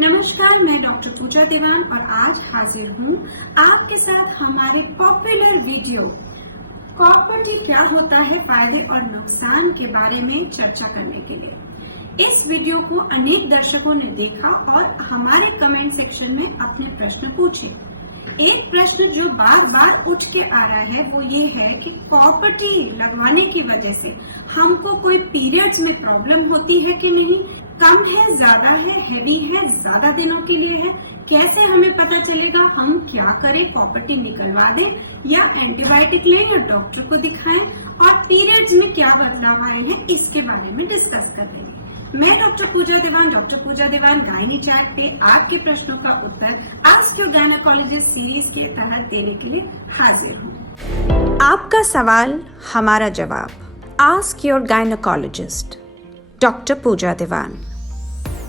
नमस्कार, मैं डॉक्टर पूजा दीवान और आज हाजिर हूँ आपके साथ हमारे पॉपुलर वीडियो कॉपर टी क्या होता है, फायदे और नुकसान के बारे में चर्चा करने के लिए। इस वीडियो को अनेक दर्शकों ने देखा और हमारे कमेंट सेक्शन में अपने प्रश्न पूछे। एक प्रश्न जो बार बार उठ के आ रहा है वो ये है कि कॉपर टी लगवाने की वजह से हमको कोई पीरियड्स में प्रॉब्लम होती है कि नहीं, कम है, ज्यादा है, हेवी है, ज्यादा दिनों के लिए है, कैसे हमें पता चलेगा, हम क्या करें, कॉपर टी निकलवा दें या एंटीबायोटिक लें या डॉक्टर को दिखाएं, और पीरियड्स में क्या बदलाव आए हैं इसके बारे में डिस्कस कर रहे हैं। मैं डॉक्टर पूजा दीवान गायनी चैट पे आपके प्रश्नों का उत्तर आस्क योर गायनेकोलॉजिस्ट सीरीज के तहत देने के लिए हाजिर हूँ। आपका सवाल हमारा जवाब। Ask your gynaecologist doctor Pooja Diwan,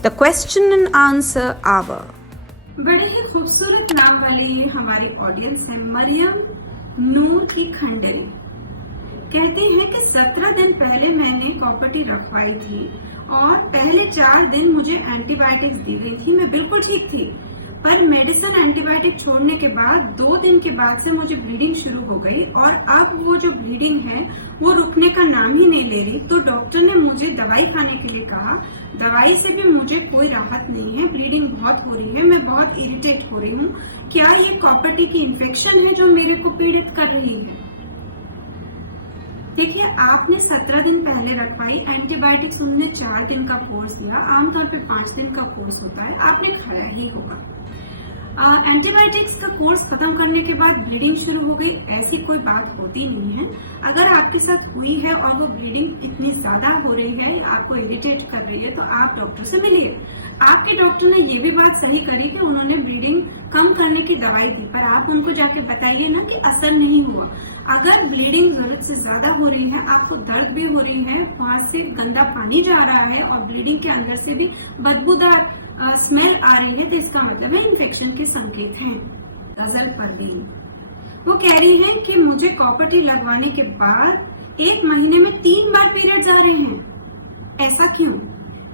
the question and answer hour. बड़े ही खूबसूरत नाम वाले ये हमारी ऑडियंस है, मरियम नूर की खंडरी। कहती है कि 17 दिन पहले मैंने कॉपर टी रखवाई थी और पहले 4 दिन मुझे एंटीबायोटिक्स दी गई थी, मैं बिल्कुल ठीक थी, पर मेडिसिन एंटीबायोटिक छोड़ने के बाद 2 दिन के बाद से मुझे ब्लीडिंग शुरू हो गई और अब वो जो ब्लीडिंग है वो रुकने का नाम ही नहीं ले रही। तो डॉक्टर ने मुझे दवाई खाने के लिए कहा, दवाई से भी मुझे कोई राहत नहीं है, ब्लीडिंग बहुत हो रही है, मैं बहुत इरिटेट हो रही हूँ। क्या ये कॉपर टी की इन्फेक्शन है जो मेरे को पीड़ित कर रही है? देखिए, आपने 17 दिन पहले रखवाई, एंटीबायोटिक्स उन्होंने 4 दिन का कोर्स दिया, आमतौर पे 5 दिन का कोर्स होता है, आपने खाया ही होगा। एंटीबायोटिक्स का कोर्स खत्म करने के बाद ब्लीडिंग शुरू हो गई, ऐसी कोई बात होती नहीं है। अगर आपके साथ हुई है और वो ब्लीडिंग इतनी ज्यादा हो रही है, आपको इरिटेट कर रही है, तो आप डॉक्टर से मिलिए। आपके डॉक्टर ने ये भी बात सही करी कि उन्होंने ब्लीडिंग कम करने की दवाई दी, पर आप उनको जाके बताइए ना कि असर नहीं हुआ। अगर ब्लीडिंग जरूरत से ज्यादा हो रही है, आपको दर्द भी हो रही है, वहां से गंदा पानी जा रहा है और ब्लीडिंग के अंदर से भी बदबूदार स्मेल आ रही है, तो इसका मतलब है इन्फेक्शन के संकेत हैं। गजल परवीन वो कह रही है कि मुझे कॉपर टी लगवाने के बाद 1 महीने में 3 बार पीरियड्स आ रहे हैं, ऐसा क्यों?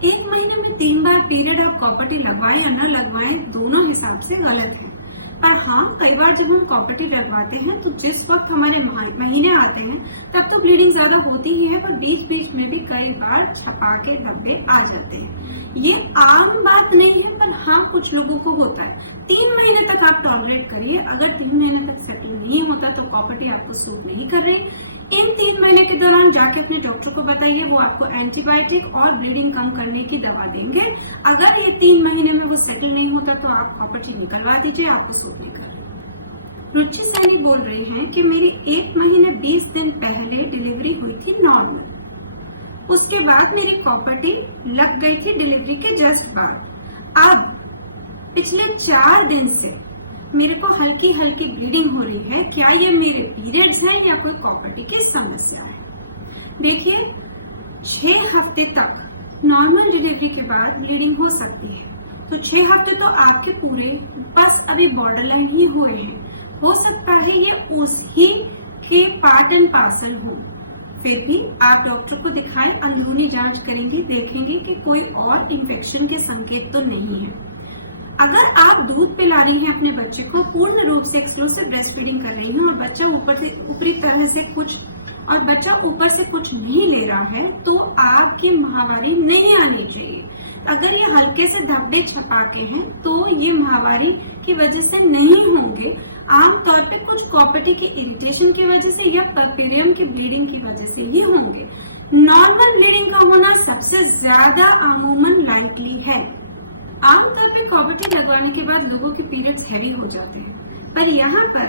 1 महीने में 3 बार पीरियड आप कॉपर टी लगवाएं या न लगवाएं, दोनों हिसाब से गलत है। पर हाँ, कई बार जब हम कॉपर टी लगवाते हैं तो जिस वक्त हमारे महीने आते हैं तब तो ब्लीडिंग ज्यादा होती ही है, पर बीच बीच में भी कई बार छपा के धब्बे आ जाते हैं। ये आम बात नहीं है, पर हाँ कुछ लोगों को होता है। 3 महीने तक आप टॉलरेट करिए, अगर 3 महीने तक सेटल नहीं होता तो कॉपर टी आपको सूट नहीं कर रही। इन 3 महीने के दौरान जाके अपने डॉक्टर को बताइए, वो आपको एंटीबायोटिक और ब्लीडिंग कम करने की दवा देंगे। अगर ये 3 महीने में वो सेटल नहीं होता तो आप कॉपर टी निकलवा दीजिए, आपको सूट नहीं कर। रुचि सैनी बोल रही हैं कि मेरी 1 महीने 20 दिन पहले डिलीवरी हुई थी नॉर्मल, उसके बाद मेरी कॉपर टी लग गई थी डिलीवरी के जस्ट बाद। अब पिछले 4 दिन से मेरे को हल्की हल्की ब्लीडिंग हो रही है, क्या ये मेरे पीरियड्स हैं या कोई कॉपर टी की समस्या है? देखिए, 6 हफ्ते तक नॉर्मल डिलीवरी के बाद ब्लीडिंग हो सकती है, तो 6 हफ्ते तो आपके पूरे बस अभी बॉर्डर लाइन ही हुए हैं। हो सकता है ये उसी के पार्ट एंड पार्सल हो, फिर भी आप डॉक्टर को दिखाएं, अंदरूनी जांच करेंगे, देखेंगे कि कोई और इन्फेक्शन के संकेत तो नहीं है। अगर आप दूध पिला रही हैं अपने बच्चे को, पूर्ण रूप से एक्सक्लूसिव ब्रेस्ट फीडिंग कर रही हैं और बच्चा ऊपर से कुछ नहीं ले रहा है, तो आपकी महावारी नहीं आनी चाहिए। अगर ये हल्के से धब्बे छपा के हैं तो ये महावारी की वजह से नहीं होंगे, आमतौर पे कुछ कॉपर टी के इरिटेशन की वजह से या परप्यूरियम की ब्लीडिंग की वजह से ही होंगे। नॉर्मल ब्लीडिंग का होना सबसे ज्यादा अमूमन लाइकली है। आमतौर पे कॉपर टी लगवाने के बाद लोगों के पीरियड्स हैवी हो जाते हैं, पर यहाँ पर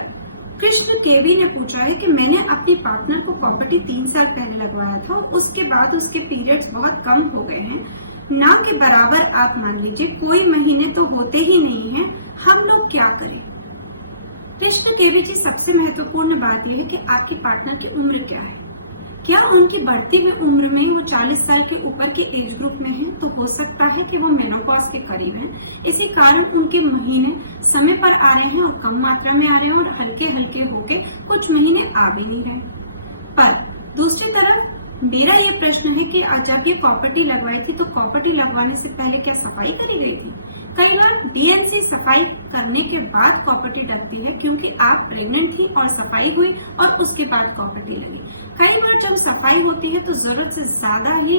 कृष्ण केवी ने पूछा है कि मैंने अपनी पार्टनर को कॉपर टी 3 साल पहले लगवाया था, उसके बाद उसके पीरियड्स बहुत कम हो गए हैं, ना के बराबर आप मान लीजिए, कोई महीने तो होते ही नहीं है, हम लोग क्या करें? कृष्ण केवी जी, सबसे महत्वपूर्ण बात यह है कि आपके पार्टनर की उम्र क्या है। क्या उनकी बढ़ती हुई उम्र में वो 40 साल के ऊपर के एज ग्रुप में हैं, तो हो सकता है कि वो मेनोपॉज के करीब हैं, इसी कारण उनके महीने समय पर आ रहे हैं और कम मात्रा में आ रहे हैं और हल्के हल्के होके कुछ महीने आ भी नहीं रहे। पर दूसरी तरफ मेरा ये प्रश्न है कि जब ये कॉपर्टी लगवाई थी तो कॉपर्टी लगवाने से पहले क्या सफाई करी गई थी? कई बार डीएनसी सफाई करने के बाद कॉपर्टी लगती है क्योंकि आप प्रेग्नेंट थी और सफाई हुई और उसके बाद कॉपर्टी लगी। कई बार जब सफाई होती है तो जरूरत से ज्यादा ही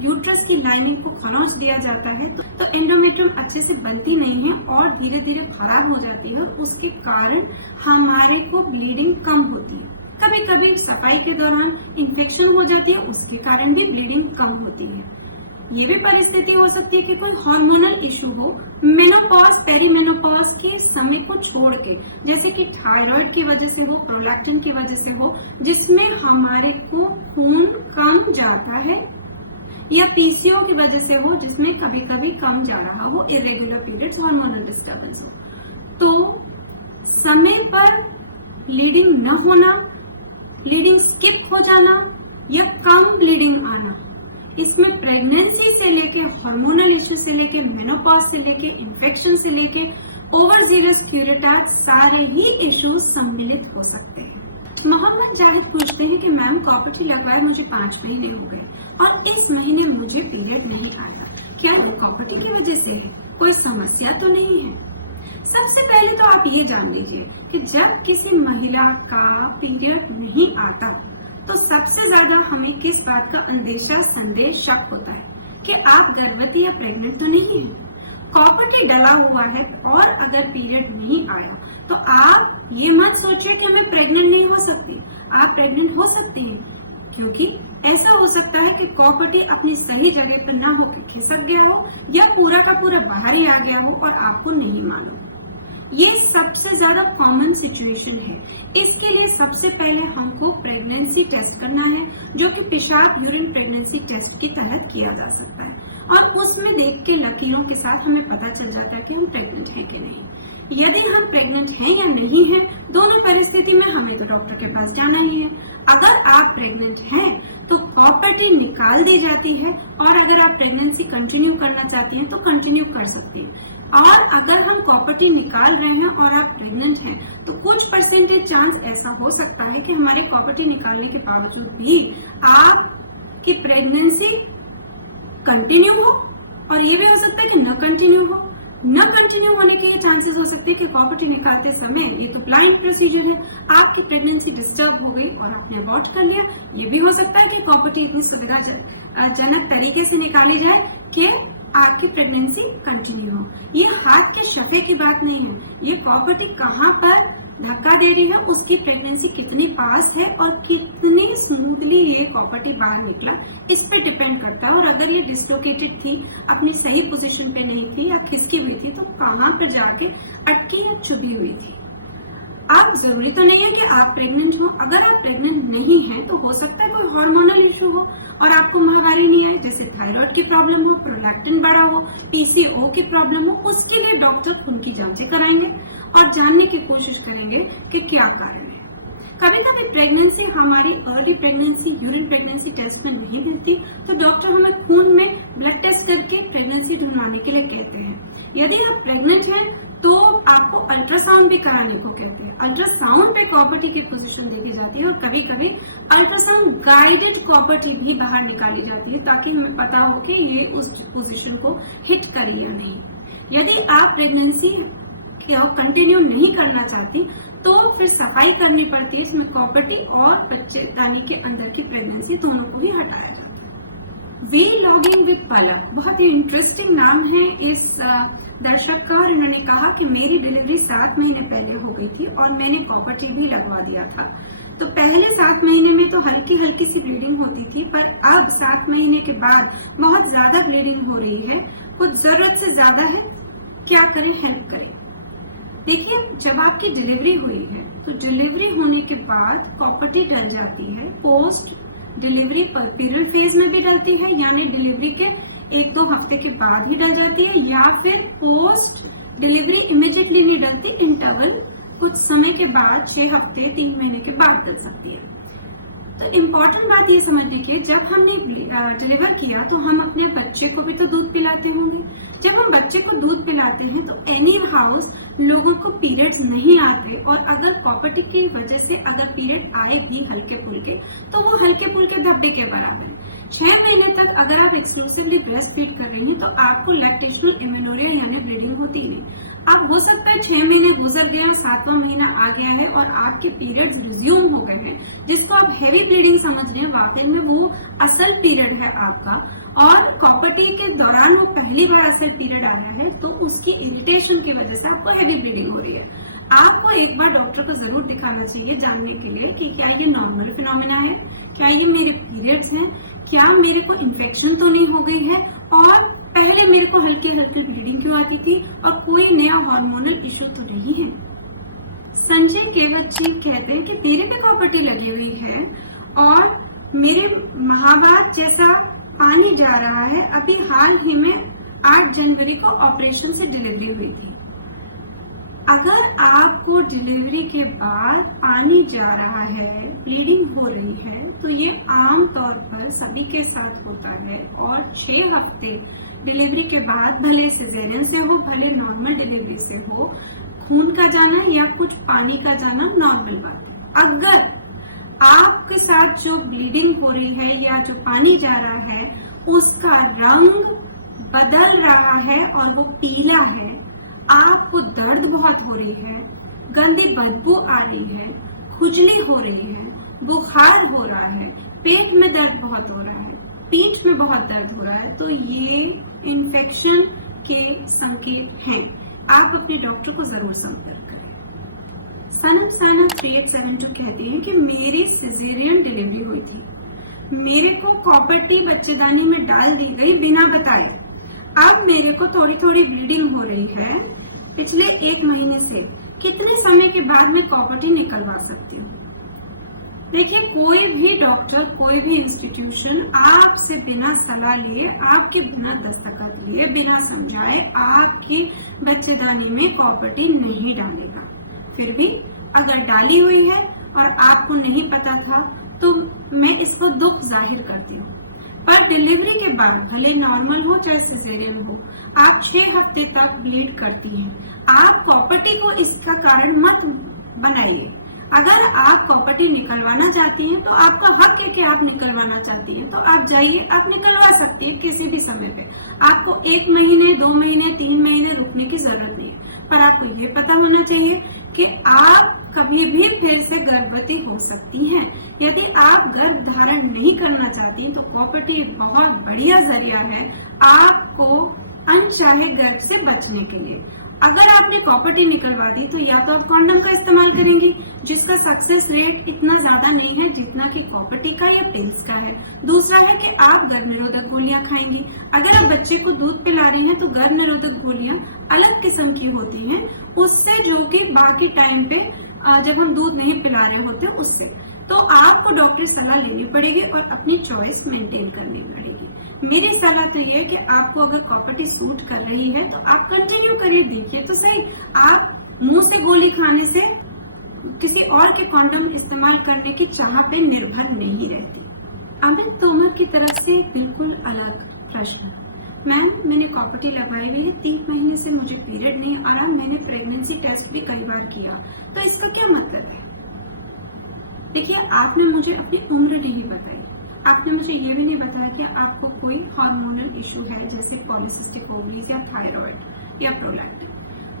यूट्रस की लाइनिंग को खरोंच दिया जाता है तो एंडोमेट्रियम अच्छे से बनती नहीं है और धीरे धीरे खराब हो जाती है और उसके कारण हमारे को ब्लीडिंग कम होती है। कभी कभी सफाई के दौरान इन्फेक्शन हो जाती है, उसके कारण भी ब्लीडिंग कम होती है। ये भी परिस्थिति हो सकती है कि कोई हार्मोनल इशू हो, मेनोपॉज पेरीमेनोपॉज के समय को छोड़ के, जैसे कि थायराइड की वजह से हो, प्रोलैक्टिन की वजह से हो, जिसमें हमारे को खून कम जाता है, या पीसीओ की वजह से हो जिसमें कभी कभी कम जा रहा हो, इरेगुलर पीरियड्स, हार्मोनल डिस्टर्बेंस हो। तो समय पर ब्लीडिंग न होना, ब्लीडिंग स्किप हो जाना या कम ब्लीडिंग आना, इसमें प्रेगनेंसी से लेके हार्मोनल इश्यू से लेके मेनोपॉज से लेके इन्फेक्शन से लेके ओवरजीरस क्यूरेटाक्स सारे ही इश्यूज सम्मिलित हो सकते हैं। मोहम्मद जाहिद पूछते हैं कि मैम कॉपर्टी लगवाए मुझे 5 महीने हो गए और इस महीने मुझे पीरियड नहीं आया, क्या ये कॉपर्टी की वजह से है? कोई समस्या तो नहीं है? सबसे पहले तो आप ये जान लीजिए कि जब किसी महिला का पीरियड नहीं आता तो सबसे ज्यादा हमें किस बात का अंदेशा, संदेह, शक होता है कि आप गर्भवती या प्रेग्नेंट तो नहीं है। कॉपर्टी डला हुआ है और अगर पीरियड नहीं आया तो आप ये मत सोचिए कि मैं प्रेग्नेंट नहीं हो सकती। आप प्रेग्नेंट हो सकती हैं, क्योंकि ऐसा हो सकता है कि कॉपर्टी अपनी सही जगह पर ना होकर खिसक गया हो या पूरा का पूरा बाहर ही आ गया हो और आपको नहीं मालूम। ये सबसे ज्यादा कॉमन सिचुएशन है। इसके लिए सबसे पहले हमको प्रेगनेंसी टेस्ट करना है, जो कि पेशाब यूरिन प्रेगनेंसी टेस्ट की तहत किया जा सकता है और उसमें देख के लकीरों के साथ हमें पता चल जाता है कि हम प्रेग्नेंट हैं कि नहीं। यदि हम प्रेग्नेंट हैं या नहीं हैं, दोनों परिस्थिति में हमें तो डॉक्टर के पास जाना ही है। अगर आप प्रेग्नेंट हैं तो कॉपर्टी निकाल दी जाती है और अगर आप प्रेगनेंसी कंटिन्यू करना चाहती हैं तो कंटिन्यू कर सकती हैं। और अगर हम कॉपर्टी निकाल रहे हैं और आप प्रेग्नेंट हैं तो कुछ परसेंटेज चांस ऐसा हो सकता है कि हमारे कॉपर्टी निकालने के बावजूद भी आपकी प्रेगनेंसी कंटिन्यू हो, और ये भी हो सकता है कि न कंटिन्यू हो। न कंटिन्यू होने के ये चांसेस हो सकते हैं कि कॉपर्टी निकालते समय, ये तो ब्लाइंड प्रोसीजर है, आपकी प्रेगनेंसी डिस्टर्ब हो गई और आपने अबॉर्ट कर लिया। ये भी हो सकता है कि कॉपर्टी इतनी सुविधाजनक तरीके से निकाली जाए कि आपकी प्रेगनेंसी कंटिन्यू हो। ये हाथ के शफे की बात नहीं है, ये कॉपर्टी कहाँ पर धक्का दे रही है, उसकी प्रेगनेंसी कितनी पास है और कितनी स्मूथली ये कॉपर्टी बाहर निकला, इस पे डिपेंड करता है। और अगर ये डिसलोकेटेड थी, अपनी सही पोजीशन पे नहीं थी या खिसकी हुई थी, तो कहाँ पर जाके अटकी या चुभी हुई थी। आप जरूरी तो नहीं है कि आप प्रेग्नेंट हो। अगर आप प्रेग्नेंट नहीं हैं तो हो सकता है कोई हार्मोनल इशू हो और आपको माहवारी नहीं आए, जैसे थायराइड की प्रॉब्लम हो, प्रोलैक्टिन बढ़ा हो, पीसीओ की प्रॉब्लम हो। उसके लिए डॉक्टर खून की जांचें कराएंगे और जानने की कोशिश करेंगे कि क्या कारण है। कभी कभी प्रेगनेंसी हमारी early pregnancy urine pregnancy test में नहीं मिलती तो डॉक्टर हमें खून में ब्लड टेस्ट करके प्रेगनेंसी ढूंढवाने के लिए कहते हैं। यदि आप प्रेग्नेंट हैं तो आपको अल्ट्रासाउंड भी कराने को कहते हैं। अल्ट्रासाउंड पे कॉपर्टी की पोजीशन देखी जाती है और कभी कभी अल्ट्रासाउंड गाइडेड कॉपर्टी भी बाहर निकाली जाती है ताकि हमें पता हो कि ये उस पोजीशन को हिट करी या नहीं। यदि आप प्रेगनेंसी कंटिन्यू नहीं करना चाहती तो फिर सफाई करनी पड़ती है, इसमें कॉपर्टी और बच्चेदानी के अंदर की प्रेगनेंसी दोनों को ही हटाया जाता है। वी लॉगिंग विद पलक बहुत ही इंटरेस्टिंग नाम है इस दर्शक का, और इन्होंने कहा कि मेरी डिलीवरी 7 महीने पहले हो गई थी और मैंने कॉपर्टी भी लगवा दिया था। तो पहले 7 महीने में तो हल्की हल्की सी ब्लीडिंग होती थी, पर अब 7 महीने के बाद बहुत ज्यादा ब्लीडिंग हो रही है, कुछ जरूरत से ज्यादा है, क्या करें, हेल्प करें। देखिए, जब आपकी डिलीवरी हुई है तो डिलीवरी होने के बाद कॉपर्टी डल जाती है, पोस्ट डिलीवरी पर पीरियड फेज में भी डलती है, यानी डिलीवरी के 1-2 हफ्ते के बाद ही डल जाती है, या फिर पोस्ट डिलीवरी इमीडिएटली नहीं डलती, इंटरवल कुछ समय के बाद 6 हफ्ते 3 महीने के बाद डल सकती है। तो इम्पोर्टेंट बात ये समझने की, जब हमने डिलीवर किया तो हम अपने बच्चे को भी तो दूध पिलाते होंगे। जब हम बच्चे को दूध पिलाते हैं तो एनी हाउस लोगों को पीरियड्स नहीं आते, और अगर कॉपर्टी की वजह से अगर पीरियड आए भी हल्के फुल्के, तो वो हल्के फुल्के धब्बे के बराबर है। 6 महीने तक अगर आप एक्सक्लूसिवली ब्रेस्ट फीड कर रही हैं तो आपको लैक्टेशनल एमेनोरिया यानी ब्लीडिंग होती नहीं। अब हो सकता है 6 महीने गुजर गए और 7वां महीना आ गया है और आपके पीरियड्स रिज्यूम हो गए हैं, जिसको आप हैवी ब्लीडिंग समझ रहे हैं, वाकई में वो असल पीरियड है आपका, और कॉपर्टी के दौरान वो पहली बार असल पीरियड आया है, तो उसकी इरिटेशन की वजह से आपको हैवी ब्लीडिंग हो रही है। आपको एक बार डॉक्टर को जरूर दिखाना चाहिए जानने के लिए कि क्या ये नॉर्मल फिनोमेना है, क्या ये मेरे पीरियड्स हैं, क्या मेरे को इन्फेक्शन तो नहीं हो गई है, और पहले मेरे को हल्की हल्की ब्लीडिंग क्यों आती थी, और कोई नया हार्मोनल इशू तो नहीं है। संजय केवट जी कहते हैं कि मेरे पे कॉपर्टी लगी हुई है और मेरे महाभारत जैसा पानी जा रहा है। अभी हाल ही में 8 जनवरी को ऑपरेशन से डिलीवरी हुई थी। अगर आपको डिलीवरी के बाद पानी जा रहा है, ब्लीडिंग हो रही है, तो ये आम तौर पर सभी के साथ होता है, और 6 हफ्ते डिलीवरी के बाद, भले सिजेरियन से हो भले नॉर्मल डिलीवरी से हो, खून का जाना या कुछ पानी का जाना नॉर्मल बात है। अगर आपके साथ जो ब्लीडिंग हो रही है या जो पानी जा रहा है उसका रंग बदल रहा है और वो पीला है, आपको दर्द बहुत हो रही है, गंदी बदबू आ रही है, खुजली हो रही है, बुखार हो रहा है, पेट में दर्द बहुत हो रहा है, पीठ में बहुत दर्द हो रहा है, तो ये इन्फेक्शन के संकेत हैं। आप अपने डॉक्टर को जरूर संपर्क करें। सनम साना 3872 कहती हैं कि मेरी सिजेरियन डिलीवरी हुई थी, मेरे को कॉपर्टी बच्चेदानी में डाल दी गई बिना बताए। अब मेरे को थोड़ी थोड़ी ब्लीडिंग हो रही है पिछले 1 महीने से। कितने समय के बाद मैं कॉपर्टी निकलवा सकती हूँ? देखिए, कोई भी डॉक्टर, कोई भी इंस्टीट्यूशन आपसे बिना सलाह लिए, आपके बिना दस्तखत लिए, बिना समझाए आपकी बच्चेदानी में कॉपर्टी नहीं डालेगा। फिर भी अगर डाली हुई है और आपको नहीं पता था तो मैं इसको दुख जाहिर करती हूँ। पर डिलीवरी के बाद, भले नॉर्मल हो चाहे सिजेरियन हो, आप 6 हफ्ते तक ब्लीड करती हैं। आप कॉपर्टी को इसका कारण मत बनाइए। अगर आप कॉपर्टी निकलवाना चाहती हैं तो आपका हक है कि आप निकलवाना चाहती हैं, तो आप जाइए, आप निकलवा सकती हैं किसी भी समय पे। आपको 1 महीने, 2 महीने, 3 महीने रुकने की जरूरत नहीं है। पर आपको ये पता होना चाहिए कि आप कभी भी फिर से गर्भवती हो सकती हैं। यदि आप गर्भ धारण नहीं करना चाहती हैं तो कॉपर्टी बहुत बढ़िया जरिया है आपको अनचाहे गर्भ से बचने के लिए। अगर आपने कॉपर्टी निकलवा दी तो या तो आप कॉन्डम का इस्तेमाल करेंगी, जिसका सक्सेस रेट इतना ज्यादा नहीं है जितना कि कॉपर्टी का या पिल्स का है। दूसरा है कि आप गर्भ निरोधक गोलियां खाएंगी। अगर आप बच्चे को दूध पिला रही हैं तो गर्भ निरोधक गोलियां अलग किस्म की होती हैं उससे, जो कि बाकी टाइम पे जब हम दूध नहीं पिला रहे होते उससे। तो आपको डॉक्टर सलाह लेनी पड़ेगी और अपनी चॉइस मेंटेन करनी पड़ेगी। मेरी सलाह तो ये है कि आपको अगर कॉपर्टी सूट कर रही है तो आप कंटिन्यू करिए, देखिए तो सही। आप मुंह से गोली खाने से किसी और के कॉन्डम इस्तेमाल करने की चाह पे निर्भर नहीं रहती। अमित तोमर की तरफ से बिल्कुल अलग प्रश्न। मैम, मैंने कॉपर्टी लगवाई हुई है, 3 महीने से मुझे पीरियड नहीं आ रहा, मैंने प्रेगनेंसी टेस्ट भी कई बार किया, तो इसका क्या मतलब है? देखिए, आपने मुझे अपनी उम्र नहीं बताई, आपने मुझे ये भी नहीं बताया कि आपको कोई हार्मोनल इशू है जैसे पॉलीसिस्टिक ओवरीज या थायराइड या प्रोलैक्टिन।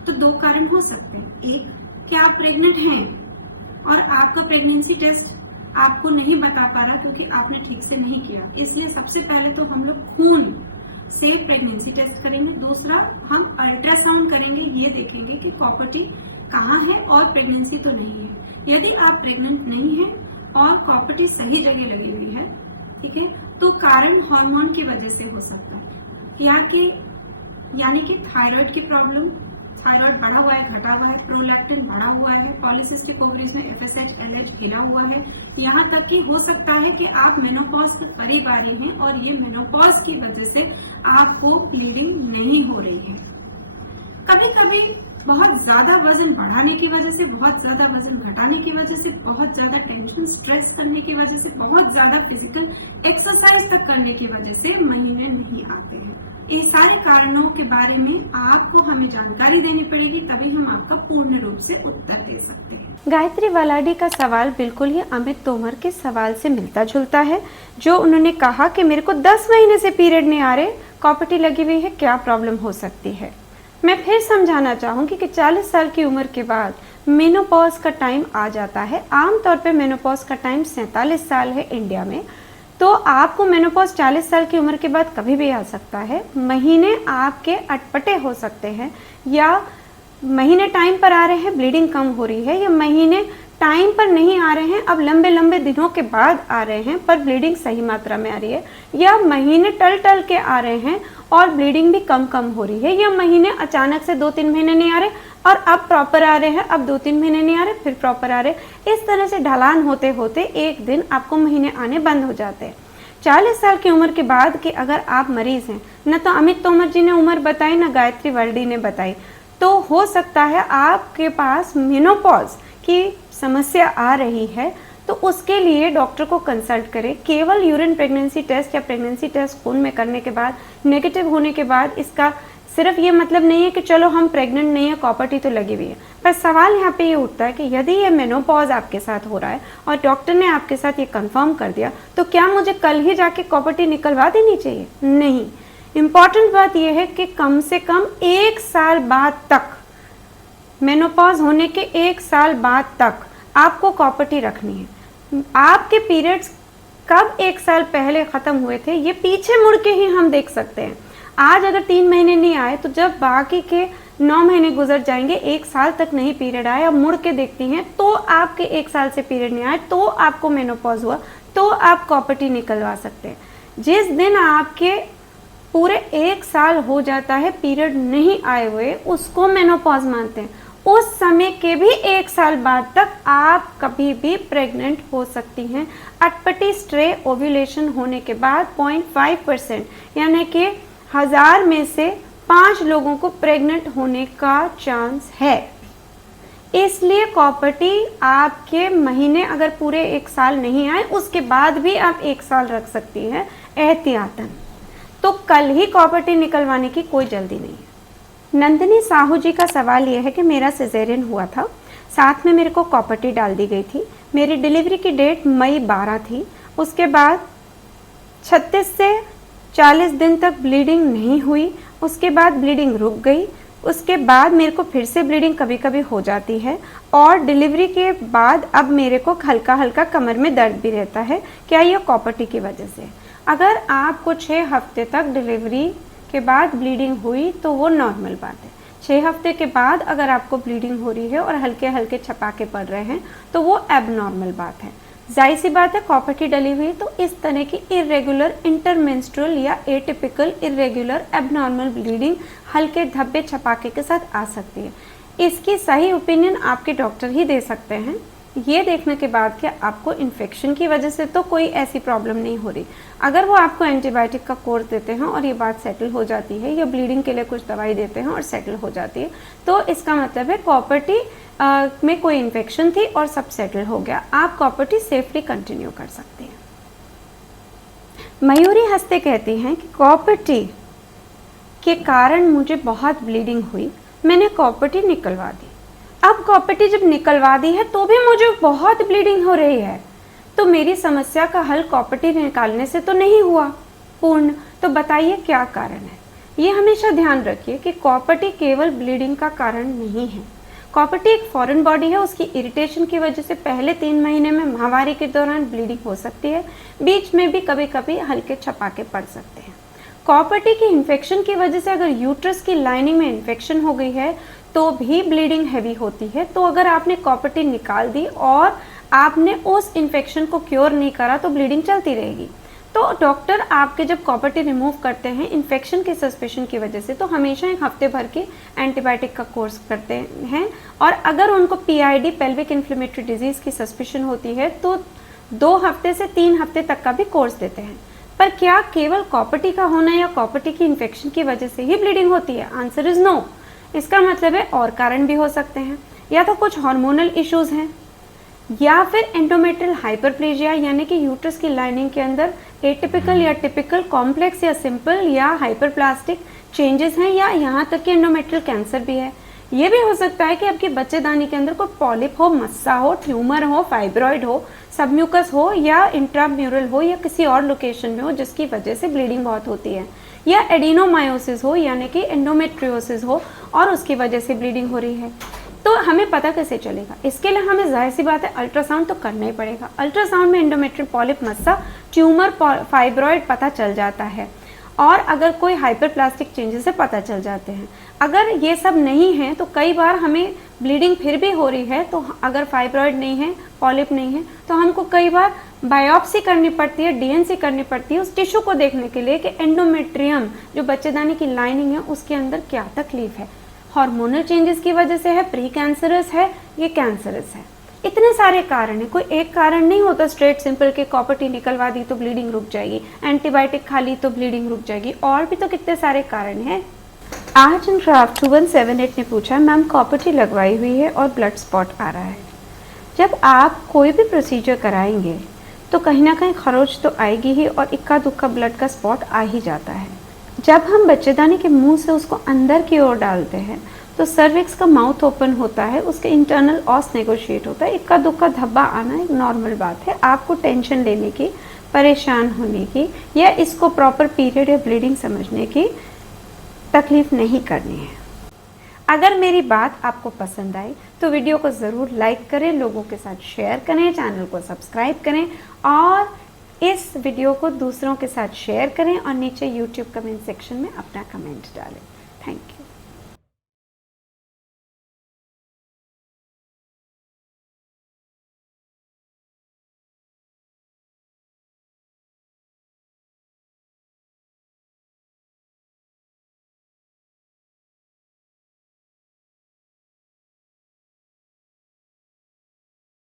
तो 2 कारण हो सकते हैं। एक, कि आप प्रेग्नेंट हैं और आपका प्रेगनेंसी टेस्ट आपको नहीं बता पा रहा क्योंकि आपने ठीक से नहीं किया। इसलिए सबसे पहले तो हम लोग खून से प्रेगनेंसी टेस्ट करेंगे। दूसरा, हम अल्ट्रासाउंड करेंगे, ये देखेंगे कि कॉपर्टी कहाँ है और प्रेगनेंसी तो नहीं है। यदि आप प्रेग्नेंट नहीं है और कॉपर्टी सही जगह लगी हुई है, ठीक है, तो कारण हार्मोन की वजह से हो सकता है, यानी कि थायराइड की प्रॉब्लम, थायराइड बढ़ा हुआ है, घटा हुआ है, प्रोलैक्टिन बढ़ा हुआ है, पॉलीसिस्टिक ओवरीज में FSH LH हिला हुआ है, यहाँ तक कि हो सकता है कि आप मेनोपॉज के करीब आ रही हैं और ये मेनोपॉज की वजह से आपको ब्लीडिंग नहीं हो रही है। कभी कभी बहुत ज़्यादा वजन बढ़ाने की वजह से, बहुत ज़्यादा वजन घटाने की वजह से, बहुत ज़्यादा टेंशन स्ट्रेस करने की वजह से, बहुत ज़्यादा फिजिकल एक्सरसाइज तक करने की वजह से महीने नहीं आते हैं। ये सारे कारणों के बारे में आपको हमें जानकारी देनी पड़ेगी, तभी हम आपका पूर्ण रूप से उत्तर दे सकते हैं। गायत्री वलाडी का सवाल बिल्कुल ही अमित तोमर के सवाल से मिलता जुलता है, जो उन्होंने कहा कि मेरे को 10 महीने से पीरियड नहीं आ रहे, कॉपर्टी लगी हुई है, क्या प्रॉब्लम हो सकती है। मैं फिर समझाना चाहूँगी कि 40 साल की उम्र के बाद मेनोपॉज का टाइम आ जाता है। आमतौर पे मेनोपॉज का टाइम 47 साल है इंडिया में, तो आपको मेनोपॉज 40 साल की उम्र के बाद कभी भी आ सकता है। महीने आपके अटपटे हो सकते हैं, या महीने टाइम पर आ रहे हैं, ब्लीडिंग कम हो रही है, या महीने टाइम पर नहीं आ रहे हैं, अब लंबे लंबे दिनों के बाद आ रहे हैं पर ब्लीडिंग सही मात्रा में आ रही है, या महीने टल टल के आ रहे हैं और ब्लीडिंग भी कम कम हो रही है, या महीने अचानक से 2-3 महीने नहीं आ रहे और अब प्रॉपर आ रहे हैं, अब 2-3 महीने नहीं आ रहे फिर प्रॉपर आ रहे। इस तरह से ढलान होते होते एक दिन आपको महीने आने बंद हो जाते हैं। 40 साल की उम्र के बाद कि अगर आप मरीज हैं, न तो अमित तोमर जी ने उम्र बताई, न गायत्री वलाडी ने बताई, तो हो सकता है आपके पास मेनोपॉज की समस्या आ रही है, तो उसके लिए डॉक्टर को कंसल्ट करें। केवल यूरिन प्रेगनेंसी टेस्ट या प्रेगनेंसी टेस्ट खून में करने के बाद नेगेटिव होने के बाद इसका सिर्फ ये मतलब नहीं है कि चलो हम प्रेग्नेंट नहीं है, कॉपर्टी तो लगी हुई है। पर सवाल यहाँ पे ये उठता है कि यदि ये मेनोपॉज आपके साथ हो रहा है और डॉक्टर ने आपके साथ ये कंफर्म कर दिया, तो क्या मुझे कल ही जाके कॉपर्टी निकलवा देनी चाहिए? नहीं। इम्पॉर्टेंट बात यह है कि कम से कम 1 साल बाद तक, मेनोपॉज होने के 1 साल बाद तक आपको कॉपर्टी रखनी है। आपके पीरियड्स कब 1 साल पहले ख़त्म हुए थे, ये पीछे मुड़ के ही हम देख सकते हैं। आज अगर 3 महीने नहीं आए, तो जब बाकी के 9 महीने गुजर जाएंगे, 1 साल तक नहीं पीरियड आए, अब मुड़ के देखती हैं तो आपके 1 साल से पीरियड नहीं आए, तो आपको मेनोपॉज हुआ, तो आप कॉपर्टी निकलवा सकते हैं। जिस दिन आपके पूरे 1 साल हो जाता है पीरियड नहीं आए हुए, उसको मेनोपॉज मानते हैं। उस समय के भी 1 साल बाद तक आप कभी भी प्रेग्नेंट हो सकती हैं। अटपटी स्ट्रे ओव्यूलेशन होने के बाद 0.5%, यानी कि 1000 में से 5 लोगों को प्रेग्नेंट होने का चांस है। इसलिए कॉपर्टी आपके महीने अगर पूरे 1 साल नहीं आए, उसके बाद भी आप 1 साल रख सकती हैं एहतियातन। तो कल ही कॉपर्टी निकलवाने की कोई जल्दी नहीं है। नंदिनी साहू जी का सवाल यह है कि मेरा सिजेरियन हुआ था, साथ में मेरे को कॉपर्टी डाल दी गई थी। मेरी डिलीवरी की डेट मई 12 थी। उसके बाद 36 से 40 दिन तक ब्लीडिंग नहीं हुई। उसके बाद ब्लीडिंग रुक गई। उसके बाद मेरे को फिर से ब्लीडिंग कभी कभी हो जाती है, और डिलीवरी के बाद अब मेरे को हल्का हल्का कमर में दर्द भी रहता है। क्या ये कॉपर्टी की वजह से? अगर आपको 6 हफ्ते तक डिलीवरी के बाद ब्लीडिंग हुई तो वो नॉर्मल बात है। 6 हफ्ते के बाद अगर आपको ब्लीडिंग हो रही है और हल्के हल्के छपाके पड़ रहे हैं, तो वो एबनॉर्मल बात है। जाहिर सी बात है, कॉपर्टी डली हुई तो इस तरह की इरेगुलर इंटरमेंस्ट्रुअल या एटिपिकल इरेगुलर एबनॉर्मल ब्लीडिंग हल्के धब्बे छपाके के साथ आ सकती है। इसकी सही ओपिनियन आपके डॉक्टर ही दे सकते हैं, ये देखने के बाद कि आपको इन्फेक्शन की वजह से तो कोई ऐसी प्रॉब्लम नहीं हो रही। अगर वो आपको एंटीबायोटिक का कोर्स देते हैं और ये बात सेटल हो जाती है, या ब्लीडिंग के लिए कुछ दवाई देते हैं और सेटल हो जाती है, तो इसका मतलब है कॉपर्टी में कोई इन्फेक्शन थी और सब सेटल हो गया। आप कॉपर्टी सेफली कंटिन्यू कर सकते हैं। मयूरी हंसते कहती हैं कि कॉपर्टी के कारण मुझे बहुत ब्लीडिंग हुई, मैंने कॉपर्टी निकलवा दी। अब कॉपर्टी जब निकलवा दी है तो भी मुझे बहुत ब्लीडिंग हो रही है, तो मेरी समस्या का हल कॉपर्टी निकालने से तो नहीं हुआ पूर्ण। तो बताइए क्या कारण है? ये हमेशा ध्यान रखिए कि कॉपर्टी केवल ब्लीडिंग का कारण नहीं है। कॉपर्टी एक फॉरेन बॉडी है, उसकी इरिटेशन की वजह से पहले 3 महीने में माहवारी के दौरान ब्लीडिंग हो सकती है, बीच में भी कभी कभी हल्के छपाके पड़ सकते हैं। कॉपर्टी की इन्फेक्शन की वजह से अगर यूट्रस की लाइनिंग में इन्फेक्शन हो गई है तो भी ब्लीडिंग हैवी होती है। तो अगर आपने कॉपर्टी निकाल दी और आपने उस इन्फेक्शन को क्योर नहीं करा तो ब्लीडिंग चलती रहेगी। तो डॉक्टर आपके जब कॉपर्टी रिमूव करते हैं इन्फेक्शन के सस्पेशन की वजह से, तो हमेशा 1 हफ्ते भर के एंटीबायोटिक का कोर्स करते हैं, और अगर उनको पीआईडी पेल्विक इन्फ्लेमेटरी डिजीज़ की सस्पेशन होती है तो 2 हफ्ते से 3 हफ्ते तक का भी कोर्स देते हैं। पर क्या केवल कॉपर्टी का होना या कॉपर्टी की इन्फेक्शन की वजह से ही ब्लीडिंग होती है? Answer is no. इसका मतलब है और कारण भी हो सकते हैं, या तो कुछ हार्मोनल इश्यूज हैं, या फिर एंडोमेट्रियल हाइपरप्लेजिया यानी कि यूट्रस की लाइनिंग के अंदर एटिपिकल या टिपिकल, कॉम्प्लेक्स या सिंपल या हाइपरप्लास्टिक चेंजेस हैं, या यहाँ तक कि एंडोमेट्रियल कैंसर भी है। ये भी हो सकता है कि आपकी बच्चेदानी के अंदर कोई पॉलिप हो, मस्सा हो, ट्यूमर हो, फाइब्रॉइड हो, सबम्यूकस हो, या इंट्राम्यूरल हो, या किसी और लोकेशन में हो जिसकी वजह से ब्लीडिंग बहुत होती है, या एडिनोमायोसिस हो यानी कि एंडोमेट्रियोसिस हो और उसकी वजह से ब्लीडिंग हो रही है। तो हमें पता कैसे चलेगा? इसके लिए हमें जाहिर सी बात है अल्ट्रासाउंड तो करना ही पड़ेगा। अल्ट्रासाउंड में एंडोमेट्रियल पॉलिप, मस्सा, ट्यूमर, फाइब्रॉइड पता चल जाता है, और अगर कोई हाइपरप्लास्टिक चेंजेस है पता चल जाते हैं। अगर ये सब नहीं है तो कई बार हमें ब्लीडिंग फिर भी हो रही है, तो अगर फाइब्रॉइड नहीं है, पॉलिप नहीं है, तो हमको कई बार बायोप्सी करनी पड़ती है, डीएनसी करनी पड़ती है उस टिश्यू को देखने के लिए कि एंडोमेट्रियम जो बच्चेदानी की लाइनिंग है उसके अंदर क्या तकलीफ है। हार्मोनल चेंजेस की वजह से है, प्री कैंसरस है, ये कैंसरस है। इतने सारे कारण हैं, कोई एक कारण नहीं होता स्ट्रेट सिंपल के कॉपर्टी निकलवा दी तो ब्लीडिंग रुक जाएगी, एंटीबायोटिक खा ली तो ब्लीडिंग रुक जाएगी, और भी तो कितने सारे कारण हैं। आज इन क्राफ्ट 2178 ने पूछा, मैम कॉपर्टी लगवाई हुई है और ब्लड स्पॉट आ रहा है। जब आप कोई भी प्रोसीजर कराएंगे तो कहीं ना कहीं खरोच तो आएगी ही, और इक्का दुक्का ब्लड का स्पॉट आ ही जाता है। जब हम बच्चेदानी के मुंह से उसको अंदर की ओर डालते हैं तो सर्विक्स का माउथ ओपन होता है, उसके इंटरनल ऑस नेगोशिएट होता है, इक्का दुक्का धब्बा आना एक नॉर्मल बात है। आपको टेंशन लेने की, परेशान होने की, या इसको प्रॉपर पीरियड या ब्लीडिंग समझने की तकलीफ नहीं करनी है। अगर मेरी बात आपको पसंद आई तो वीडियो को ज़रूर लाइक करें, लोगों के साथ शेयर करें, चैनल को सब्सक्राइब करें, और इस वीडियो को दूसरों के साथ शेयर करें, और नीचे YouTube कमेंट सेक्शन में अपना कमेंट डालें। Thank you.